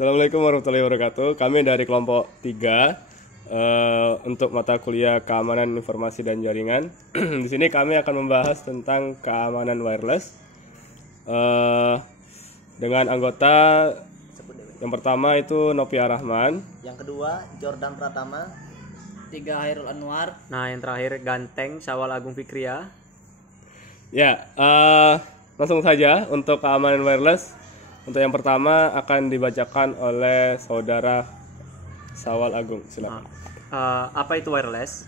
Assalamualaikum warahmatullahi wabarakatuh. Kami dari kelompok 3 untuk mata kuliah Keamanan Informasi dan Jaringan. Di sini kami akan membahas tentang keamanan wireless dengan anggota yang pertama itu Novia Rahman, yang kedua Jordan Pratama, tiga Hairul Anwar. Nah, yang terakhir Ganteng Syawal Agung Fikria. Ya, langsung saja untuk keamanan wireless. Untuk yang pertama akan dibacakan oleh saudara Syawal Agung. Silakan. Apa itu wireless?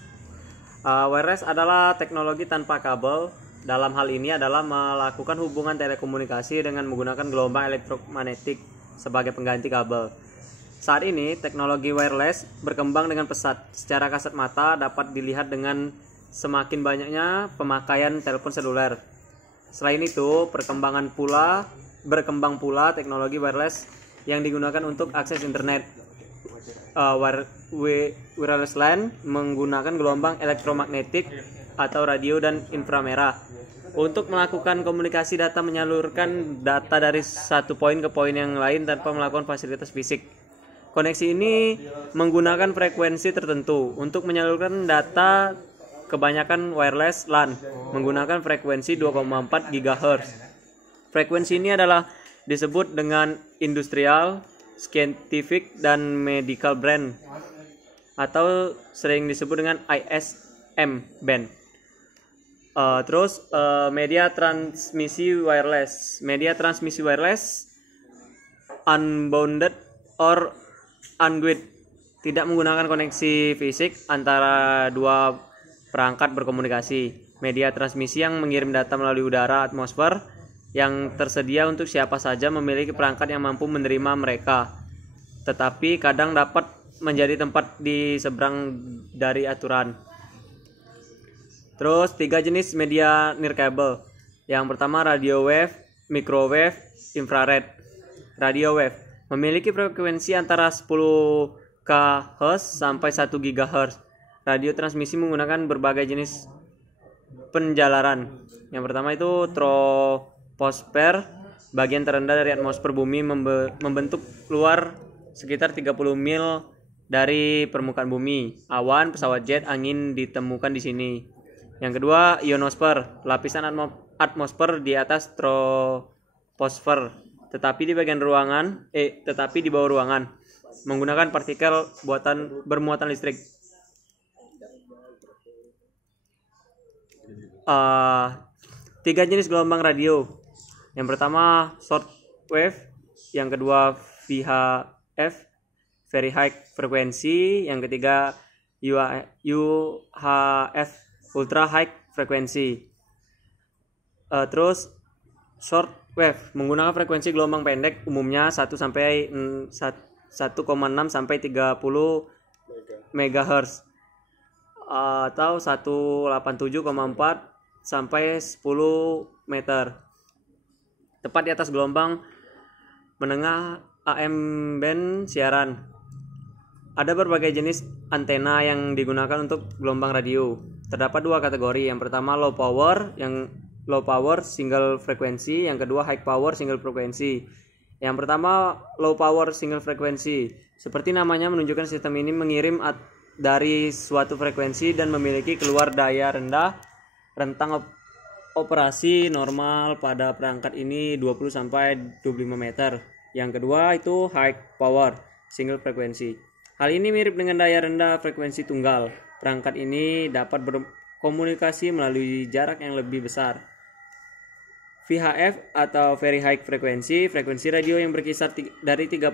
Wireless adalah teknologi tanpa kabel. Dalam hal ini adalah melakukan hubungan telekomunikasi dengan menggunakan gelombang elektromagnetik sebagai pengganti kabel. Saat ini teknologi wireless berkembang dengan pesat. Secara kasat mata dapat dilihat dengan semakin banyaknya pemakaian telepon seluler. Selain itu, berkembang pula teknologi wireless yang digunakan untuk akses internet. Wireless LAN menggunakan gelombang elektromagnetik atau radio dan inframerah untuk melakukan komunikasi. Data menyalurkan data dari satu poin ke poin yang lain tanpa melakukan fasilitas fisik. Koneksi ini menggunakan frekuensi tertentu. Untuk menyalurkan data, kebanyakan wireless LAN menggunakan frekuensi 2,4 GHz. Frekuensi ini adalah disebut dengan industrial, scientific, dan medical band, atau sering disebut dengan ISM band. Media transmisi wireless. Media transmisi wireless unbounded or unguided, tidak menggunakan koneksi fisik antara dua perangkat berkomunikasi. Media transmisi yang mengirim data melalui udara atmosfer yang tersedia untuk siapa saja memiliki perangkat yang mampu menerima mereka, tetapi kadang dapat menjadi tempat di seberang dari aturan. Terus 3 jenis media nirkabel. Yang pertama radio wave, microwave, infrared. Radio wave memiliki frekuensi antara 10 kHz sampai 1 GHz. Radio transmisi menggunakan berbagai jenis penjalaran. Yang pertama itu troposfer, bagian terendah dari atmosfer bumi, membentuk luar sekitar 30 mil dari permukaan bumi. Awan, pesawat jet, angin ditemukan di sini. Yang kedua, ionosfer, lapisan atmosfer di atas troposfer, tetapi di bawah ruangan, menggunakan partikel bermuatan listrik. Tiga jenis gelombang radio. Yang pertama short wave, yang kedua VHF, very high frequency, yang ketiga UHF, ultra high frequency. Terus short wave menggunakan frekuensi gelombang pendek, umumnya 1,6 sampai 30 MHz atau 187,4 sampai 10 meter, tepat di atas gelombang menengah AM band siaran. Ada berbagai jenis antena yang digunakan untuk gelombang radio. Terdapat 2 kategori. Yang pertama low power single frekuensi, yang kedua high power single frekuensi. Yang pertama low power single frekuensi. Seperti namanya menunjukkan, sistem ini mengirim dari suatu frekuensi dan memiliki keluar daya rendah. Rentang operasi normal pada perangkat ini 20 sampai 25 meter. Yang kedua itu high power single frekuensi. Hal ini mirip dengan daya rendah frekuensi tunggal. Perangkat ini dapat berkomunikasi melalui jarak yang lebih besar. VHF atau very high frequency, frekuensi radio yang berkisar dari 30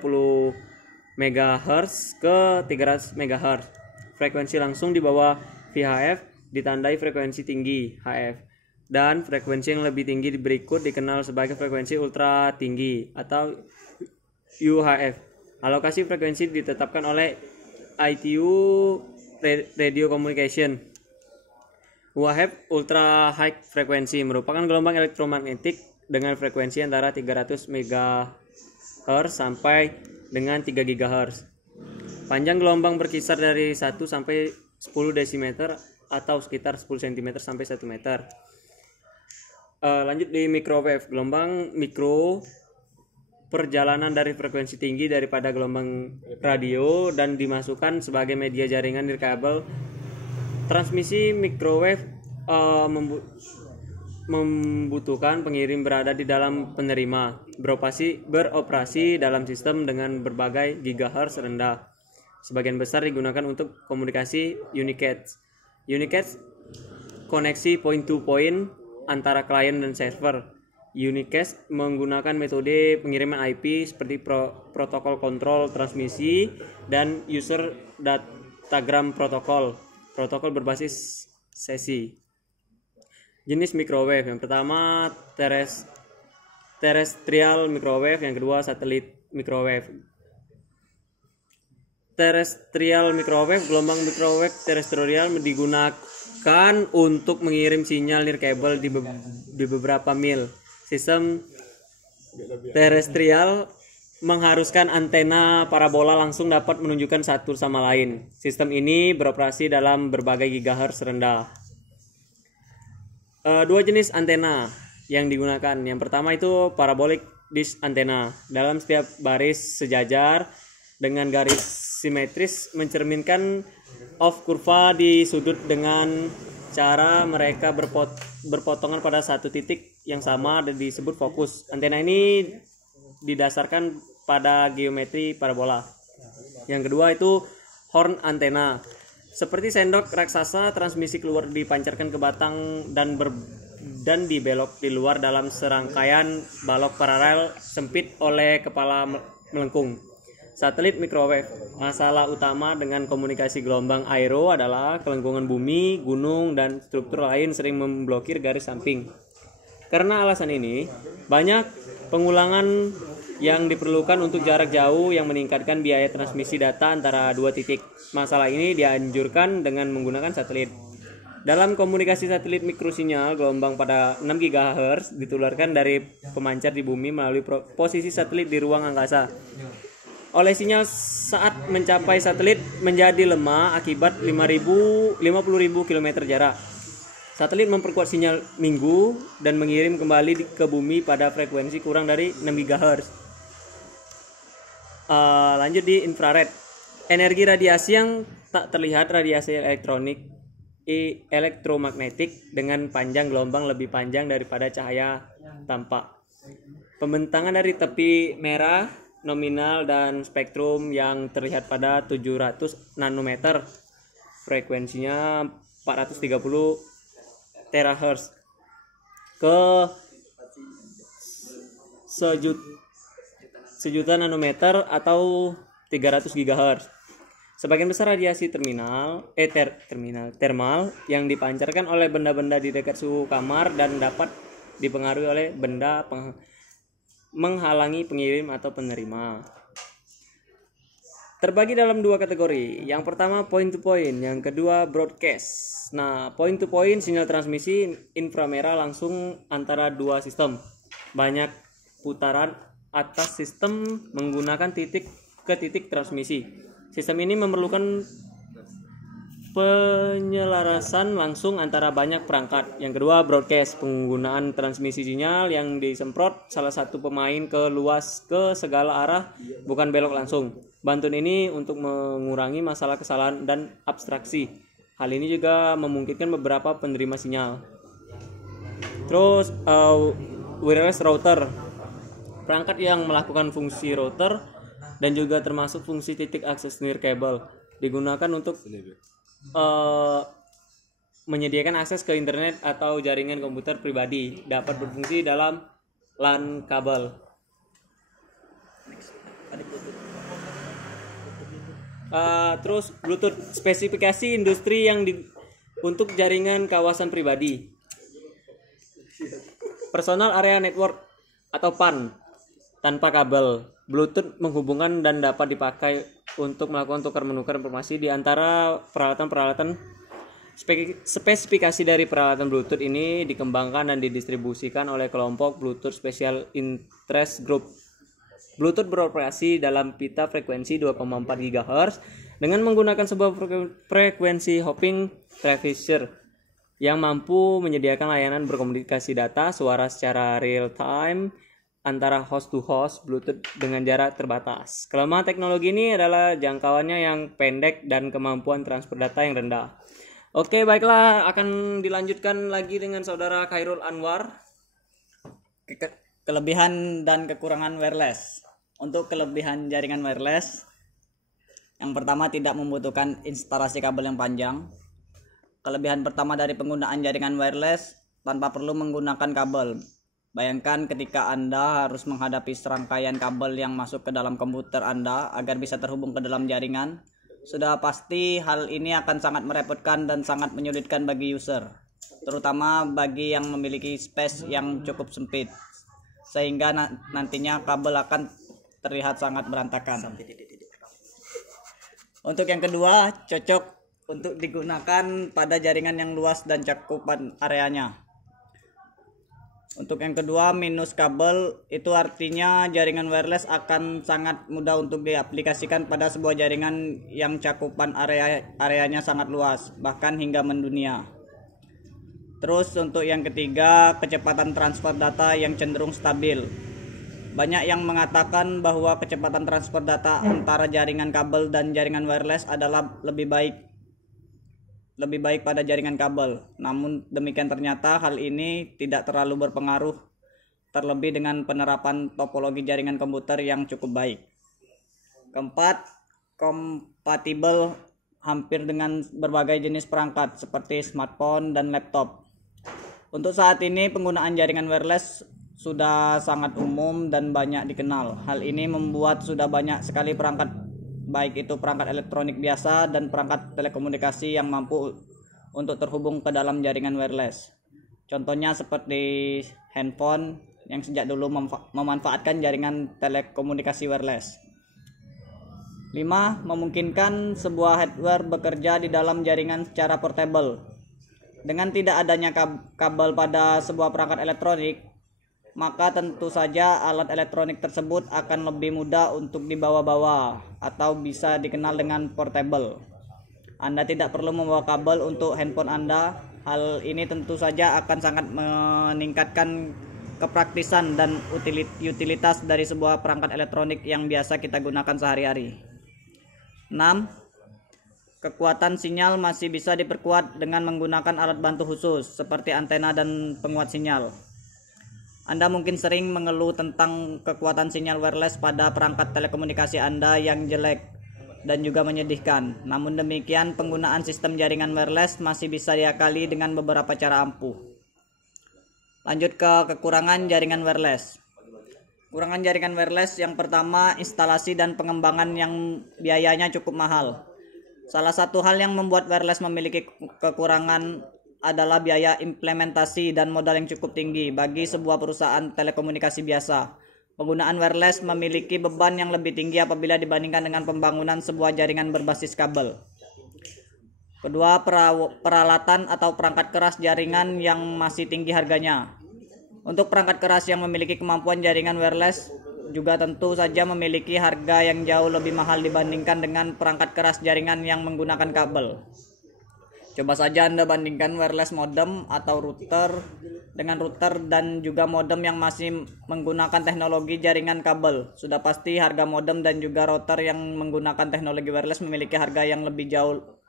MHz ke 300 MHz. Frekuensi langsung di bawah VHF ditandai frekuensi tinggi HF, dan frekuensi yang lebih tinggi berikut dikenal sebagai frekuensi ultra tinggi atau UHF. Alokasi frekuensi ditetapkan oleh ITU Radio Communication. UHF ultra high frequency merupakan gelombang elektromagnetik dengan frekuensi antara 300 MHz sampai dengan 3 GHz. Panjang gelombang berkisar dari 1 sampai 10 desimeter atau sekitar 10 cm sampai 1 meter. Lanjut di microwave, gelombang mikro perjalanan dari frekuensi tinggi daripada gelombang radio dan dimasukkan sebagai media jaringan nirkabel. Transmisi microwave membutuhkan pengirim berada di dalam penerima, beroperasi dalam sistem dengan berbagai gigahertz rendah. Sebagian besar digunakan untuk komunikasi unicast. Unicast koneksi point to point antara klien dan server. Unicast menggunakan metode pengiriman IP seperti protokol kontrol transmisi dan user datagram protokol berbasis sesi. Jenis microwave, yang pertama terrestrial microwave, yang kedua satelit microwave. Terrestrial microwave, gelombang microwave terestrial digunakan untuk mengirim sinyal nirkabel di beberapa mil. Sistem terestrial mengharuskan antena parabola langsung dapat menunjukkan satu sama lain. Sistem ini beroperasi dalam berbagai gigahertz rendah. Dua jenis antena yang digunakan. Yang pertama itu parabolic dish antena. Dalam setiap baris sejajar dengan garis simetris mencerminkan off kurva di sudut dengan cara mereka berpotongan pada satu titik yang sama dan disebut fokus. Antena ini didasarkan pada geometri parabola. Yang kedua itu horn antena. Seperti sendok raksasa, transmisi keluar dipancarkan ke batang dan dibelok di luar dalam serangkaian balok paralel sempit oleh kepala melengkung. Satelit microwave. Masalah utama dengan komunikasi gelombang aero adalah kelengkungan bumi, gunung, dan struktur lain sering memblokir garis samping. Karena alasan ini, banyak pengulangan yang diperlukan untuk jarak jauh yang meningkatkan biaya transmisi data antara dua titik. Masalah ini dianjurkan dengan menggunakan satelit. Dalam komunikasi satelit, mikrosinyal gelombang pada 6 GHz ditularkan dari pemancar di bumi melalui posisi satelit di ruang angkasa. Oleh sinyal saat mencapai satelit menjadi lemah akibat 50.000 km jarak. Satelit memperkuat sinyal minggu dan mengirim kembali ke bumi pada frekuensi kurang dari 6 GHz. Lanjut di infrared. Energi radiasi yang tak terlihat, radiasi elektromagnetik dengan panjang gelombang lebih panjang daripada cahaya tampak. Pembentangan dari tepi merah, nominal, dan spektrum yang terlihat pada 700 nanometer. Frekuensinya 430 terahertz ke sejuta nanometer atau 300 GHz. Sebagian besar radiasi termal yang dipancarkan oleh benda-benda di dekat suhu kamar dan dapat dipengaruhi oleh benda menghalangi pengirim atau penerima. Terbagi dalam dua kategori. Yang pertama point to point, yang kedua broadcast. Nah, point to point sinyal transmisi inframerah langsung antara dua sistem. Banyak putaran atas sistem menggunakan titik ke titik transmisi. Sistem ini memerlukan penyelarasan langsung antara banyak perangkat. Yang kedua broadcast, penggunaan transmisi sinyal yang disemprot salah satu pemain ke segala arah, bukan belok langsung. Bantuan ini untuk mengurangi masalah kesalahan dan abstraksi. Hal ini juga memungkinkan beberapa penerima sinyal. Terus wireless router, perangkat yang melakukan fungsi router dan juga termasuk fungsi titik akses nirkabel, digunakan untuk menyediakan akses ke internet atau jaringan komputer pribadi, dapat berfungsi dalam LAN kabel. Terus Bluetooth, spesifikasi industri yang untuk jaringan kawasan pribadi. Personal Area Network atau PAN tanpa kabel. Bluetooth menghubungkan dan dapat dipakai untuk melakukan tukar-menukar informasi di antara peralatan-peralatan. Spesifikasi dari peralatan Bluetooth ini dikembangkan dan didistribusikan oleh kelompok Bluetooth Special Interest Group. Bluetooth beroperasi dalam pita frekuensi 2,4 GHz dengan menggunakan sebuah frekuensi hopping transceiver yang mampu menyediakan layanan berkomunikasi data suara secara real time antara host to host Bluetooth dengan jarak terbatas. Kelemahan teknologi ini adalah jangkauannya yang pendek dan kemampuan transfer data yang rendah. Oke, baiklah, akan dilanjutkan lagi dengan saudara Khairul Anwar. Kelebihan dan kekurangan wireless. Untuk kelebihan jaringan wireless, yang pertama tidak membutuhkan instalasi kabel yang panjang. Kelebihan pertama dari penggunaan jaringan wireless tanpa perlu menggunakan kabel. Bayangkan ketika Anda harus menghadapi serangkaian kabel yang masuk ke dalam komputer Anda agar bisa terhubung ke dalam jaringan. Sudah pasti hal ini akan sangat merepotkan dan sangat menyulitkan bagi user, terutama bagi yang memiliki space yang cukup sempit, sehingga nantinya kabel akan terlihat sangat berantakan. Untuk yang kedua, cocok untuk digunakan pada jaringan yang luas dan cakupan areanya. Untuk yang kedua, minus kabel, itu artinya jaringan wireless akan sangat mudah untuk diaplikasikan pada sebuah jaringan yang cakupan areanya sangat luas, bahkan hingga mendunia. Terus untuk yang ketiga, kecepatan transfer data yang cenderung stabil. Banyak yang mengatakan bahwa kecepatan transfer data antara jaringan kabel dan jaringan wireless adalah lebih baik pada jaringan kabel. Namun demikian ternyata hal ini tidak terlalu berpengaruh, terlebih dengan penerapan topologi jaringan komputer yang cukup baik. Keempat, kompatibel hampir dengan berbagai jenis perangkat seperti smartphone dan laptop. Untuk saat ini penggunaan jaringan wireless sudah sangat umum dan banyak dikenal. Hal ini membuat sudah banyak sekali perangkat, baik itu perangkat elektronik biasa dan perangkat telekomunikasi yang mampu untuk terhubung ke dalam jaringan wireless. Contohnya seperti handphone yang sejak dulu memanfaatkan jaringan telekomunikasi wireless. 5. Memungkinkan sebuah hardware bekerja di dalam jaringan secara portable. Dengan tidak adanya kabel pada sebuah perangkat elektronik, maka tentu saja alat elektronik tersebut akan lebih mudah untuk dibawa-bawa atau bisa dikenal dengan portable. Anda tidak perlu membawa kabel untuk handphone Anda. Hal ini tentu saja akan sangat meningkatkan kepraktisan dan utilitas dari sebuah perangkat elektronik yang biasa kita gunakan sehari-hari. 6. Kekuatan sinyal masih bisa diperkuat dengan menggunakan alat bantu khusus seperti antena dan penguat sinyal. Anda mungkin sering mengeluh tentang kekuatan sinyal wireless pada perangkat telekomunikasi Anda yang jelek dan juga menyedihkan. Namun demikian, penggunaan sistem jaringan wireless masih bisa diakali dengan beberapa cara ampuh. Lanjut ke kekurangan jaringan wireless. Kekurangan jaringan wireless yang pertama, instalasi dan pengembangan yang biayanya cukup mahal. Salah satu hal yang membuat wireless memiliki kekurangan adalah biaya implementasi dan modal yang cukup tinggi bagi sebuah perusahaan telekomunikasi biasa. Penggunaan wireless memiliki beban yang lebih tinggi apabila dibandingkan dengan pembangunan sebuah jaringan berbasis kabel. Kedua, peralatan atau perangkat keras jaringan yang masih tinggi harganya. Untuk perangkat keras yang memiliki kemampuan jaringan wireless juga tentu saja memiliki harga yang jauh lebih mahal dibandingkan dengan perangkat keras jaringan yang menggunakan kabel. Coba saja Anda bandingkan wireless modem atau router dengan router dan juga modem yang masih menggunakan teknologi jaringan kabel. Sudah pasti harga modem dan juga router yang menggunakan teknologi wireless memiliki harga yang lebih jauh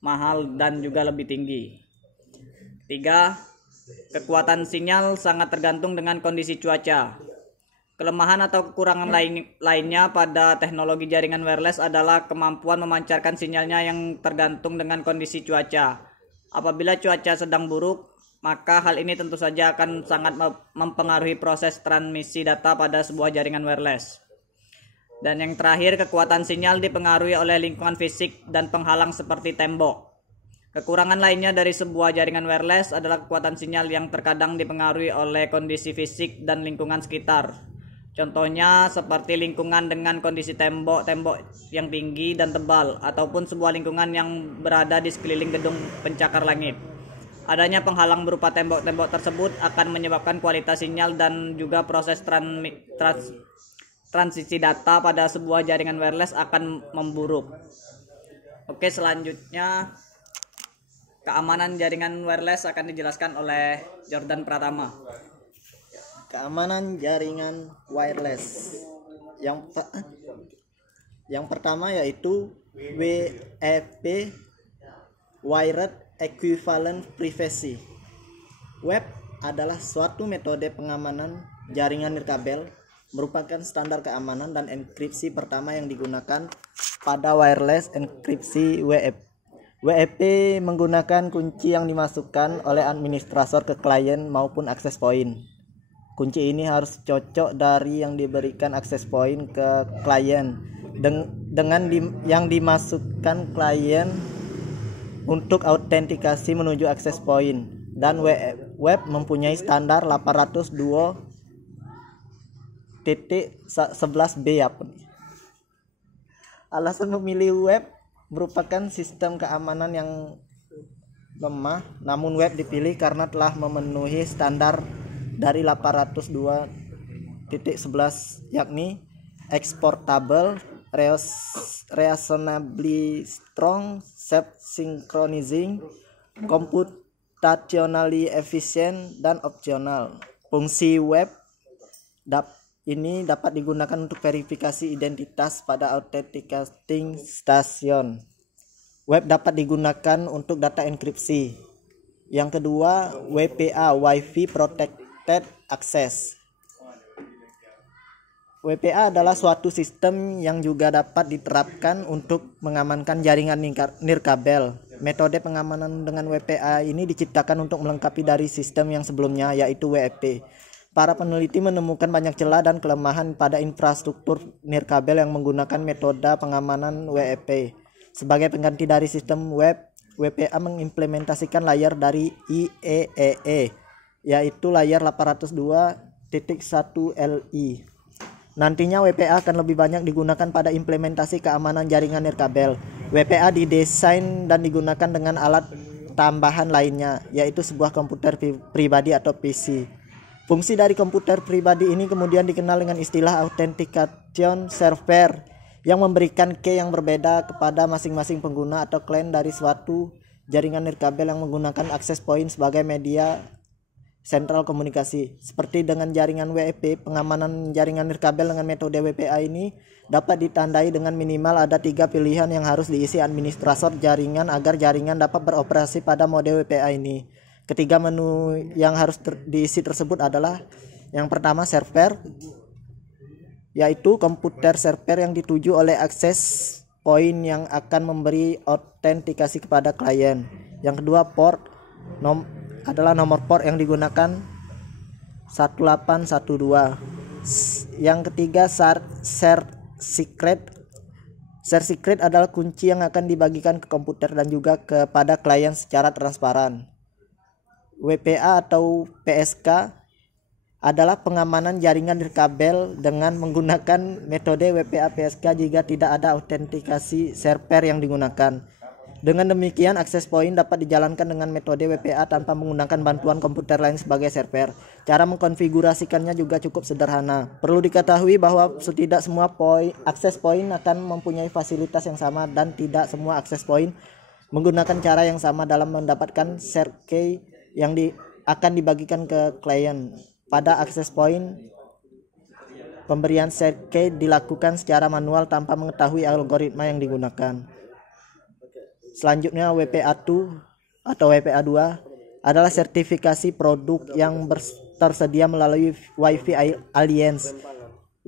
mahal dan juga lebih tinggi. 3. Kekuatan sinyal sangat tergantung dengan kondisi cuaca. Kelemahan atau kekurangan lainnya pada teknologi jaringan wireless adalah kemampuan memancarkan sinyalnya yang tergantung dengan kondisi cuaca. Apabila cuaca sedang buruk, maka hal ini tentu saja akan sangat mempengaruhi proses transmisi data pada sebuah jaringan wireless. Dan yang terakhir, kekuatan sinyal dipengaruhi oleh lingkungan fisik dan penghalang seperti tembok. Kekurangan lainnya dari sebuah jaringan wireless adalah kekuatan sinyal yang terkadang dipengaruhi oleh kondisi fisik dan lingkungan sekitar. Contohnya seperti lingkungan dengan kondisi tembok-tembok yang tinggi dan tebal, ataupun sebuah lingkungan yang berada di sekeliling gedung pencakar langit. Adanya penghalang berupa tembok-tembok tersebut akan menyebabkan kualitas sinyal dan juga proses transisi data pada sebuah jaringan wireless akan memburuk. Oke, selanjutnya keamanan jaringan wireless akan dijelaskan oleh Jordan Pratama. Keamanan jaringan wireless. Yang pertama yaitu WEP, Wired Equivalent Privacy. WEP adalah suatu metode pengamanan jaringan nirkabel, merupakan standar keamanan dan enkripsi pertama yang digunakan pada wireless enkripsi WEP. WEP menggunakan kunci yang dimasukkan oleh administrator ke klien maupun access point. Kunci ini harus cocok dari yang diberikan access point ke klien dengan yang dimasukkan klien untuk autentikasi menuju access point, dan web mempunyai standar 802.11b ya. Alasan memilih web merupakan sistem keamanan yang lemah, namun web dipilih karena telah memenuhi standar dari 802.11, yakni exportable, reasonably strong, self-synchronizing, computationally efficient, dan optional. Fungsi web ini dapat digunakan untuk verifikasi identitas pada authenticating station. Web dapat digunakan untuk data enkripsi. Yang kedua, WPA, Wi-Fi Protected Access. WPA adalah suatu sistem yang juga dapat diterapkan untuk mengamankan jaringan nirkabel. Metode pengamanan dengan WPA ini diciptakan untuk melengkapi dari sistem yang sebelumnya, yaitu WEP. Para peneliti menemukan banyak celah dan kelemahan pada infrastruktur nirkabel yang menggunakan metode pengamanan WEP. Sebagai pengganti dari sistem web, WPA mengimplementasikan layar dari IEEE, yaitu layar 802.1LI. Nantinya WPA akan lebih banyak digunakan pada implementasi keamanan jaringan nirkabel. WPA didesain dan digunakan dengan alat tambahan lainnya, yaitu sebuah komputer pribadi atau PC. Fungsi dari komputer pribadi ini kemudian dikenal dengan istilah authentication server, yang memberikan key yang berbeda kepada masing-masing pengguna atau klien dari suatu jaringan nirkabel yang menggunakan access point sebagai media sentral komunikasi. Seperti dengan jaringan WEP, pengamanan jaringan nirkabel dengan metode WPA ini dapat ditandai dengan minimal ada 3 pilihan yang harus diisi administrator jaringan agar jaringan dapat beroperasi pada mode WPA ini. Ketiga menu yang harus diisi tersebut adalah: yang pertama, server, yaitu komputer server yang dituju oleh access point yang akan memberi autentikasi kepada klien. Yang kedua, port adalah nomor port yang digunakan 1812. Yang ketiga, share secret. Share secret adalah kunci yang akan dibagikan ke komputer dan juga kepada klien secara transparan. WPA atau PSK adalah pengamanan jaringan nirkabel dengan menggunakan metode WPA PSK jika tidak ada autentikasi server yang digunakan. Dengan demikian, access point dapat dijalankan dengan metode WPA tanpa menggunakan bantuan komputer lain sebagai server. Cara mengkonfigurasikannya juga cukup sederhana. Perlu diketahui bahwa tidak semua access point akan mempunyai fasilitas yang sama, dan tidak semua access point menggunakan cara yang sama dalam mendapatkan share key yang akan dibagikan ke klien. Pada access point, pemberian share key dilakukan secara manual tanpa mengetahui algoritma yang digunakan. Selanjutnya, WPA2 atau WPA2 adalah sertifikasi produk yang tersedia melalui Wi-Fi Alliance.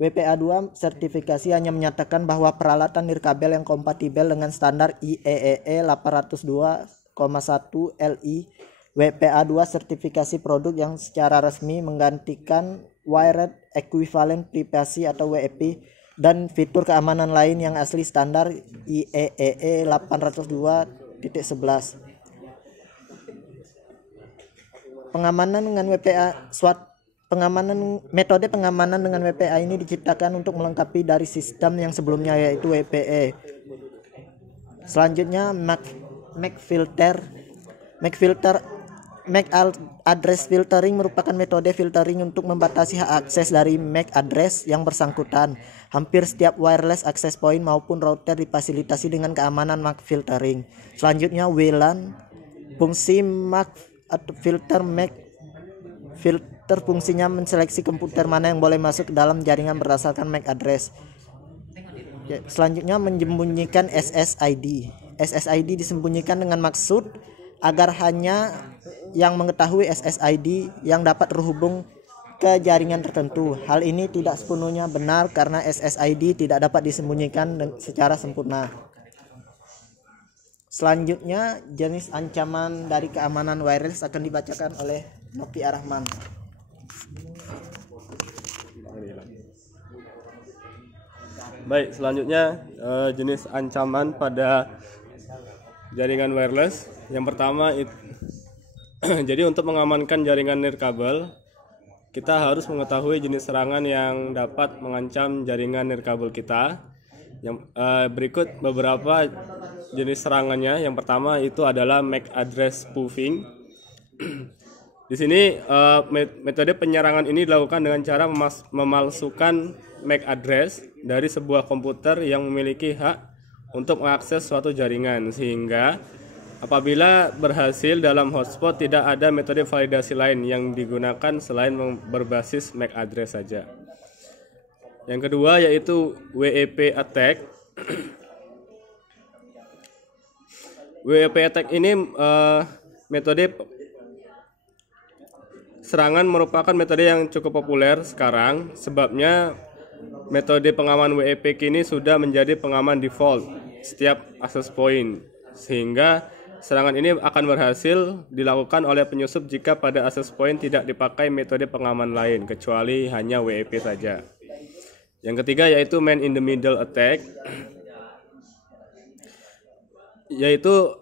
WPA2 sertifikasi hanya menyatakan bahwa peralatan nirkabel yang kompatibel dengan standar IEEE 802.1LI. WPA2 sertifikasi produk yang secara resmi menggantikan Wired Equivalent Privacy atau WEP dan fitur keamanan lain yang asli standar IEEE 802.11. Pengamanan dengan WPA metode pengamanan dengan WPA ini diciptakan untuk melengkapi dari sistem yang sebelumnya, yaitu WPE. Selanjutnya, MAC address filtering merupakan metode filtering untuk membatasi hak akses dari MAC address yang bersangkutan. Hampir setiap wireless access point maupun router difasilitasi dengan keamanan MAC filtering. Selanjutnya, WLAN. Fungsi MAC atau filter MAC Filter fungsinya menseleksi komputer mana yang boleh masuk ke dalam jaringan berdasarkan MAC address. Selanjutnya menyembunyikan SSID. SSID disembunyikan dengan maksud agar hanya yang mengetahui SSID yang dapat terhubung ke jaringan tertentu. Hal ini tidak sepenuhnya benar karena SSID tidak dapat disembunyikan secara sempurna. Selanjutnya, jenis ancaman dari keamanan wireless akan dibacakan oleh Nopi Arahman. Baik, selanjutnya jenis ancaman pada jaringan wireless. Yang pertama jadi untuk mengamankan jaringan nirkabel, kita harus mengetahui jenis serangan yang dapat mengancam jaringan nirkabel kita. Yang berikut beberapa jenis serangannya. Yang pertama itu adalah MAC address spoofing. Di sini metode penyerangan ini dilakukan dengan cara memalsukan MAC address dari sebuah komputer yang memiliki hak untuk mengakses suatu jaringan, sehingga apabila berhasil dalam hotspot tidak ada metode validasi lain yang digunakan selain berbasis MAC address saja. Yang kedua yaitu WEP attack. WEP attack ini metode serangan merupakan metode yang cukup populer sekarang. Sebabnya metode pengaman WEP kini sudah menjadi pengaman default setiap access point, sehingga serangan ini akan berhasil dilakukan oleh penyusup jika pada access point tidak dipakai metode pengaman lain kecuali hanya WEP saja. Yang ketiga yaitu man in the middle attack, yaitu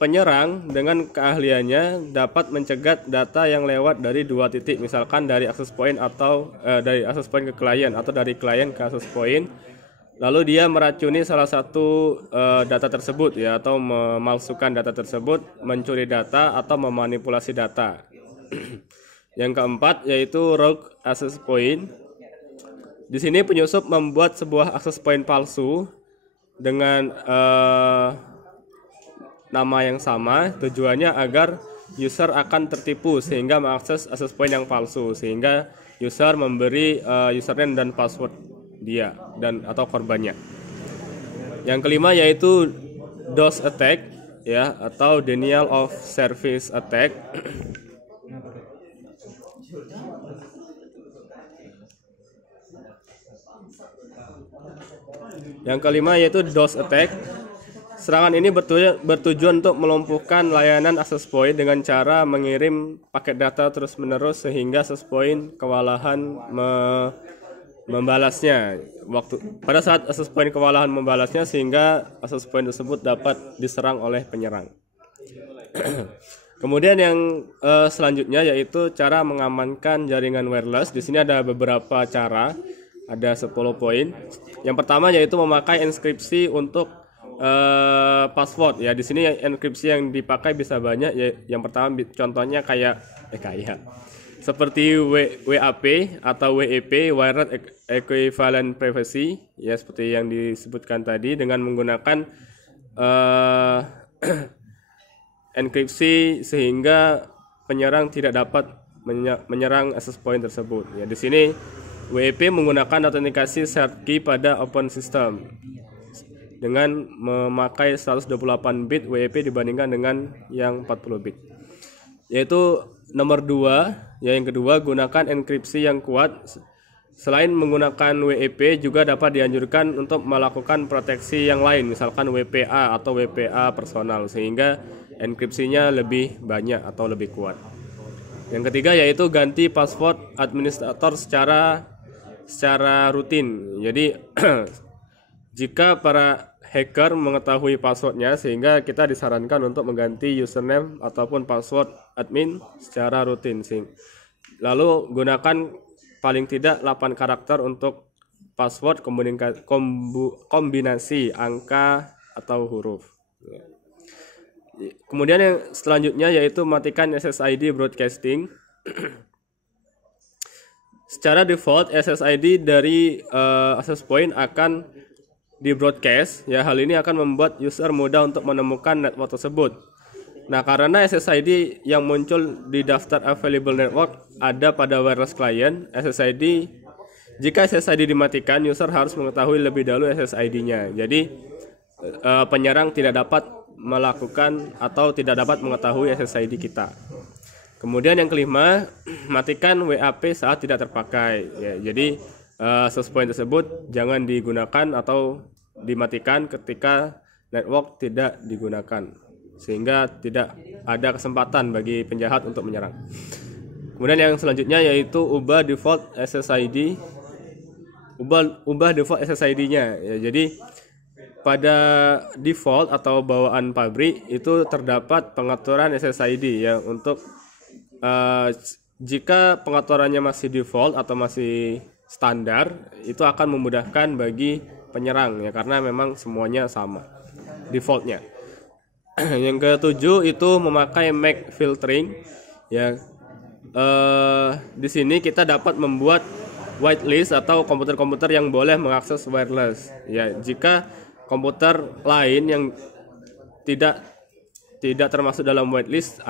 penyerang dengan keahliannya dapat mencegat data yang lewat dari dua titik, misalkan dari access point atau dari access point ke klien atau dari klien ke access point. Lalu dia meracuni salah satu data tersebut ya, atau memalsukan data tersebut, mencuri data atau memanipulasi data. Yang keempat yaitu rogue access point. Di sini penyusup membuat sebuah access point palsu dengan nama yang sama, tujuannya agar user akan tertipu sehingga mengakses access point yang palsu, sehingga user memberi username dan password dia dan atau korbannya. Yang kelima yaitu DOS attack ya, atau denial of service attack. Yang kelima yaitu DOS attack. Serangan ini bertujuan untuk melumpuhkan layanan access point dengan cara mengirim paket data terus-menerus sehingga access point kewalahan membalasnya. Pada saat access point kewalahan membalasnya, sehingga access point tersebut dapat diserang oleh penyerang. Kemudian yang selanjutnya yaitu cara mengamankan jaringan wireless. Di sini ada beberapa cara, ada 10 poin. Yang pertama yaitu memakai enkripsi untuk password ya. Di sini enkripsi yang dipakai bisa banyak ya. Yang pertama contohnya kayak seperti WAP atau WEP, Wireless Equivalent Privacy ya, seperti yang disebutkan tadi, dengan menggunakan enkripsi sehingga penyerang tidak dapat menyerang access point tersebut ya. Di sini WEP menggunakan autentikasi shared key pada open system dengan memakai 128 bit WEP dibandingkan dengan yang 40 bit. Yaitu nomor 2, ya, yang kedua, gunakan enkripsi yang kuat. Selain menggunakan WEP, juga dapat dianjurkan untuk melakukan proteksi yang lain, misalkan WPA atau WPA personal, sehingga enkripsinya lebih banyak atau lebih kuat. Yang ketiga yaitu ganti password administrator secara rutin. Jadi jika para hacker mengetahui passwordnya, sehingga kita disarankan untuk mengganti username ataupun password admin secara rutin. Lalu gunakan paling tidak 8 karakter untuk password kombinasi angka atau huruf. Kemudian yang selanjutnya yaitu matikan SSID broadcasting. Secara default SSID dari access point akan di broadcast ya. Hal ini akan membuat user mudah untuk menemukan network tersebut. Nah, karena SSID yang muncul di daftar available network ada pada wireless client, jika SSID dimatikan, user harus mengetahui lebih dahulu SSID-nya. Jadi, penyerang tidak dapat melakukan atau tidak dapat mengetahui SSID kita. Kemudian yang kelima, matikan WAP saat tidak terpakai. Ya, jadi, access point tersebut jangan digunakan atau dimatikan ketika network tidak digunakan, sehingga tidak ada kesempatan bagi penjahat untuk menyerang. Kemudian yang selanjutnya yaitu ubah default SSID-nya. Ya, jadi pada default atau bawaan pabrik itu terdapat pengaturan SSID ya untuk jika pengaturannya masih default atau masih standar, itu akan memudahkan bagi penyerang ya, karena memang semuanya sama defaultnya. Yang ketujuh itu memakai MAC filtering ya. Di sini kita dapat membuat whitelist atau komputer-komputer yang boleh mengakses wireless ya. Jika komputer lain yang tidak termasuk dalam whitelist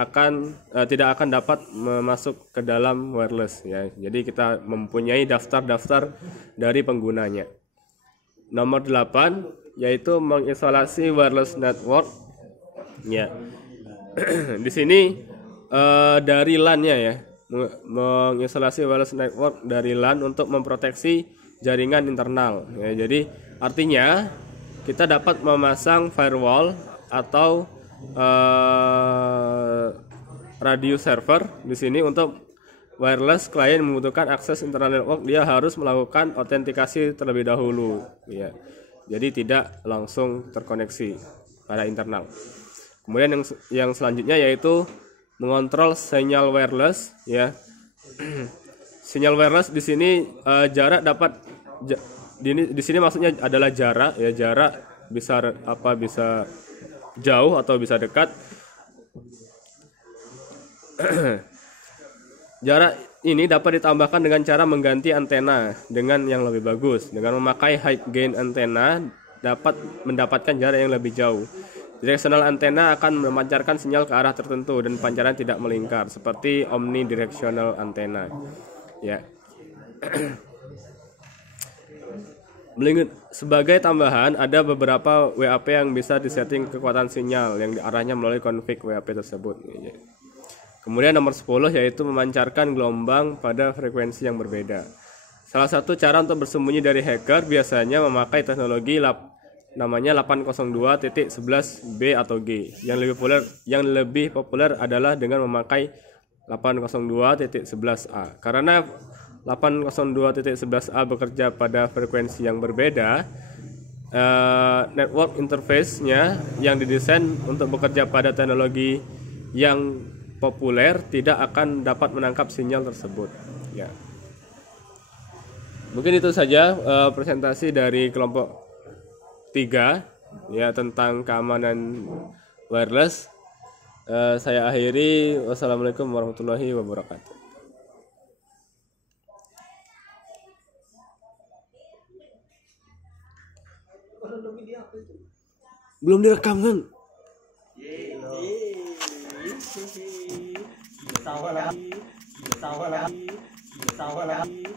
tidak akan dapat masuk ke dalam wireless ya. Jadi kita mempunyai daftar-daftar dari penggunanya. Nomor 8 yaitu mengisolasi wireless network ya. Di sini dari LAN-nya ya, mengisolasi wireless network dari LAN untuk memproteksi jaringan internal ya. Jadi artinya kita dapat memasang firewall atau radio server di sini. Untuk wireless client membutuhkan akses internal network, dia harus melakukan autentikasi terlebih dahulu ya. Jadi tidak langsung terkoneksi pada internal. Kemudian yang selanjutnya yaitu mengontrol sinyal wireless ya. Sinyal wireless di sini jarak dapat di sini maksudnya adalah jarak ya, jarak bisa bisa jauh atau bisa dekat. Jarak ini dapat ditambahkan dengan cara mengganti antena dengan yang lebih bagus. Dengan memakai high gain antena dapat mendapatkan jarak yang lebih jauh. Directional antena akan memancarkan sinyal ke arah tertentu dan pancaran tidak melingkar seperti omnidirectional antena. Ya. Sebagai tambahan, ada beberapa WAP yang bisa disetting kekuatan sinyal yang diarahnya melalui config WAP tersebut. Kemudian nomor 10 yaitu memancarkan gelombang pada frekuensi yang berbeda. Salah satu cara untuk bersembunyi dari hacker biasanya memakai teknologi namanya 802.11b atau G. Yang lebih populer adalah dengan memakai 802.11a. Karena 802.11a bekerja pada frekuensi yang berbeda, network interface-nya yang didesain untuk bekerja pada teknologi yang populer tidak akan dapat menangkap sinyal tersebut ya. Mungkin itu saja presentasi dari kelompok 3 ya tentang keamanan wireless. Saya akhiri. Wassalamualaikum warahmatullahi wabarakatuh. Belum direkam kan? Sawa lagi.